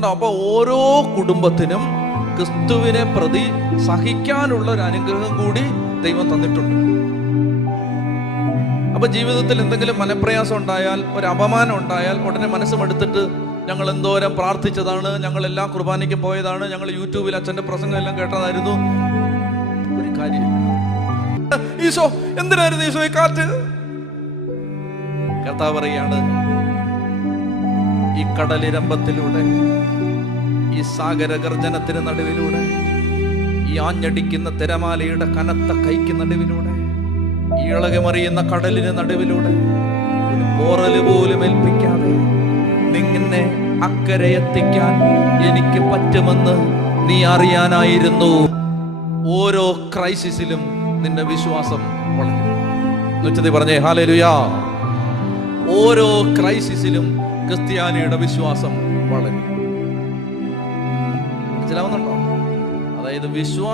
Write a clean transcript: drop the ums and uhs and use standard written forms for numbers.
കണ്ടോ? അപ്പൊ ഓരോ കുടുംബത്തിനും ക്രിസ്തുവിനെ പ്രതി സഹിക്കാനുള്ള ഒരു അനുഗ്രഹം കൂടി ദൈവം തന്നിട്ടുണ്ട്. അപ്പൊ ജീവിതത്തിൽ എന്തെങ്കിലും മനപ്രയാസം ഉണ്ടായാൽ, ഒരു അപമാനം ഉണ്ടായാൽ ഉടനെ മനസ്സുമെടുത്തിട്ട് ഞങ്ങൾ എന്തോരം പ്രാർത്ഥിച്ചതാണ്, ഞങ്ങൾ എല്ലാ കുർബാനയ്ക്കും പോയതാണ്, ഞങ്ങൾ യൂട്യൂബിൽ അച്ഛൻ്റെ പ്രസംഗം എല്ലാം കേട്ടതായിരുന്നു. ഒരു കാര്യമില്ല. ഈശോ എന്തിനായിരുന്നു ഈശോ ഈ കാറ്റ്? കർത്താവ് പറയാണ്, ഈ കടലിരമ്പത്തിലൂടെ, ഈ സാഗര ഗർജനത്തിന് നടുവിലൂടെ, ഈ ആഞ്ഞടിക്കുന്ന തിരമാലയുടെ കനത്ത കൈക്ക് നടുവിലൂടെ, ഈ ഇളകമറിയുന്ന കടലിന് നടുവിലൂടെ ഒരു പോറല് പോലും ഏൽപ്പിക്കാതെ നിന്നെ അക്കരെ എത്തിക്കാൻ എനിക്ക് പറ്റുമെന്ന് നീ അറിയാനായിരുന്നു. ഓരോ ക്രൈസിസിലും നിന്റെ വിശ്വാസം വളരും. എന്നുവെച്ചത് പറഞ്ഞേ ഹല്ലേലൂയാ. ഓരോ ക്രൈസിസിലും ക്രിസ്ത്യാനിയുടെ വിശ്വാസം വളരും. മനസ്സിലാവുന്നുണ്ടോ? അതായത് വിശ്വാസം